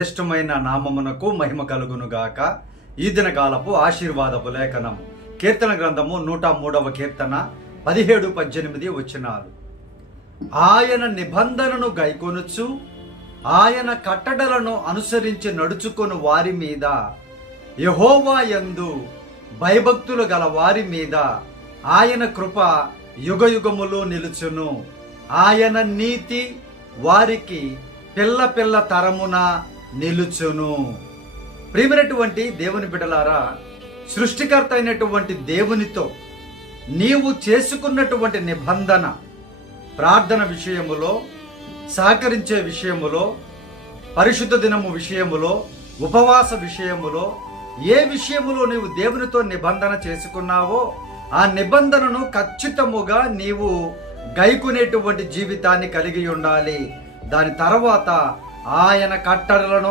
శ్రేష్టమైన నామమునకు మహిమ కలుగును గాక. ఈ దినకాలపు ఆశీర్వాదపు లేఖనము కీర్తన గ్రంథము 103వ కీర్తన 17-18 వచనాలు. ఆయన నిబంధనను గైకొనుచు ఆయన కట్టడలను అనుసరించి నడుచుకొను వారి మీద, యెహోవా యందు భయభక్తులు గల వారి మీద ఆయన కృప యుగయుగములు నిలుచును. ఆయన నీతి వారికి పిల్ల పిల్ల తరమున నిలుచును. ప్రియమైనటువంటి దేవుని బిడ్డలారా, సృష్టికర్త అయినటువంటి దేవునితో నీవు చేసుకున్నటువంటి నిబంధన, ప్రార్థన విషయములో, సహకరించే విషయములో, పరిశుద్ధ దినము విషయములో, ఉపవాస విషయములో, ఏ విషయములో నీవు దేవునితో నిబంధన చేసుకున్నావో ఆ నిబంధనను ఖచ్చితముగా నీవు గైకొనేటువంటి జీవితాన్ని కలిగి ఉండాలి. దాని తర్వాత ఆయన కట్టడలను